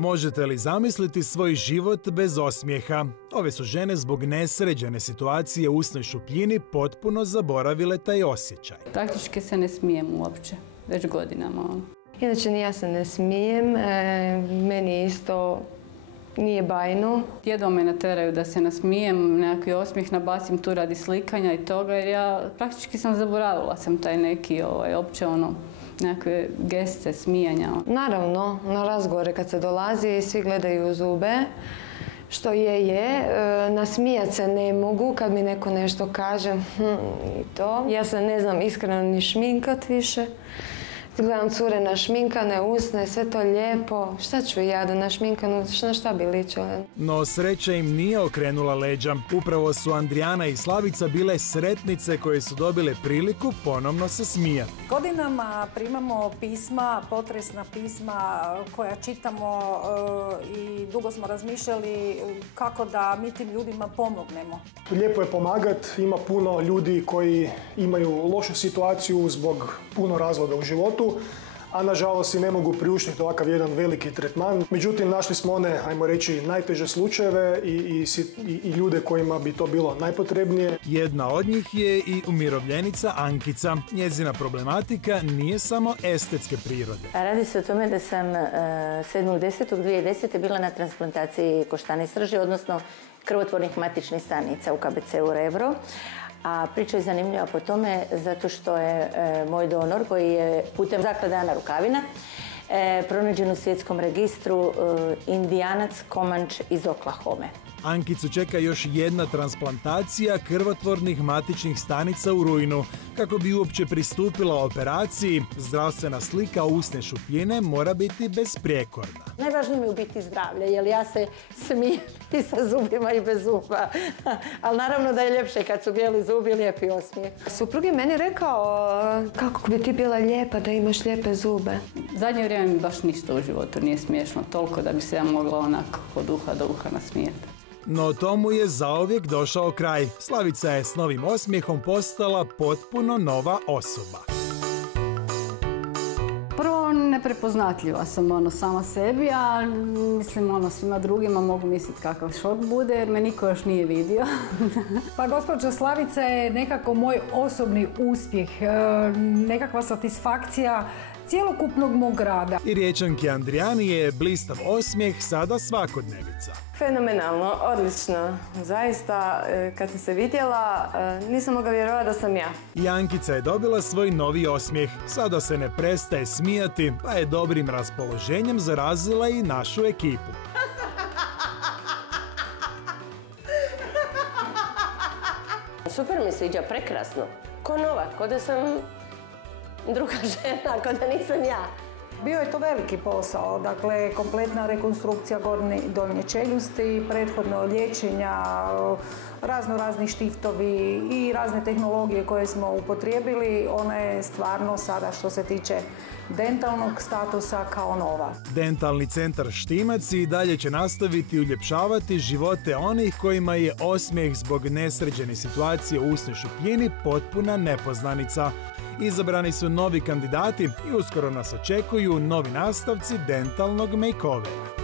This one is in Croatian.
Možete li zamisliti svoj život bez osmijeha? Ove su žene zbog nesređene situacije u usnoj šupljini potpuno zaboravile taj osjećaj. Praktički se ne smijem uopće, već godinama. Inače, ni ja se ne smijem, meni isto nije bajno. Jedva me nateraju da se nasmijem, nekakvi osmijeh nabacim tu radi slikanja i toga, jer ja praktički sam zaboravila taj neki opće nekakve geste, smijanja. Naravno, na razgovore kad se dolazi, svi gledaju u zube, što je. Nasmijat se ne mogu kad mi neko nešto kaže i to. Ja se ne znam iskreno ni šminkat više. Gledam cure našminkane, usne, sve to lijepo. Šta ću ja da našminkanu, na šta bi ličila? No sreća im nije okrenula leđa. Upravo su Andrijana i Slavica bile sretnice koje su dobile priliku ponovno se smijati. Godinama primamo pisma, potresna pisma koja čitamo i dugo smo razmišljali kako da mi tim ljudima pomognemo. Lijepo je pomagati, ima puno ljudi koji imaju lošu situaciju zbog puno razloga u životu, a nažalost i ne mogu priuštiti ovakav jedan veliki tretman. Međutim, našli smo one, ajmo reći, najteže slučajeve i ljude kojima bi to bilo najpotrebnije. Jedna od njih je i umirovljenica Ankica. Njezina problematika nije samo estetske prirode. Radi se o tome da sam 7.10.2010. bila na transplantaciji koštane srži, odnosno krvotvornih matičnih stanica u KBC-u Rebro. A priča je zanimljiva po tome zato što je moj donor koji je putem zaklade Ana Rukavina pronađen u svjetskom registru Indijanac Komanč iz Oklahome. Ankicu čeka još jedna transplantacija krvotvornih matičnih stanica u rujnu. Kako bi uopće pristupila operaciji, zdravstvena slika usne šupljine mora biti besprijekorna. Najvažnije mi je u biti zdravlje, jer ja se smijem i sa zubima i bez zuba. Ali naravno da je ljepše kad su bijeli zubi, lijepi osmijeh. Suprug je meni rekao kako bi ti bila lijepa da imaš lijepe zube. Zadnje vrijeme mi baš ništa u životu nije smiješno, toliko da bi se ja mogla onako od uha do uha nasmijeti. No tomu je zauvijek došao kraj. Slavica je s novim osmijehom postala potpuno nova osoba. Prvo, neprepoznatljiva sam sama sebi, a mislim svima drugima mogu misliti kakav šok bude jer me niko još nije vidio. Pa gospođa Slavica je nekako moj osobni uspjeh, nekakva satisfakcija cjelokupnog mog rada. I Riječanki Andrijani je blistav osmijeh sada svakodnevica. Fenomenalno, odlično. Zaista, kad sam se vidjela, nisam mogla vjerovati da sam ja. I Ankica je dobila svoj novi osmijeh. Sada se ne prestaje smijati, pa je dobrim raspoloženjem zarazila i našu ekipu. Super mi sviđa, prekrasno. Ko nova, ko da sam druga žena, ko da nisam ja. Bio je to veliki posao, dakle kompletna rekonstrukcija gornje donje čeljusti, prethodno liječenja, razni štiftovi i razne tehnologije koje smo upotrijebili. Ona je stvarno sada što se tiče dentalnog statusa kao nova. Dentalni centar Štimac i dalje će nastaviti uljepšavati živote onih kojima je osmijeh zbog nesređene situacije u usnoj šupljini potpuna nepoznanica. Izabrani su novi kandidati i uskoro nas očekuju novi nastavci dentalnog makeovera.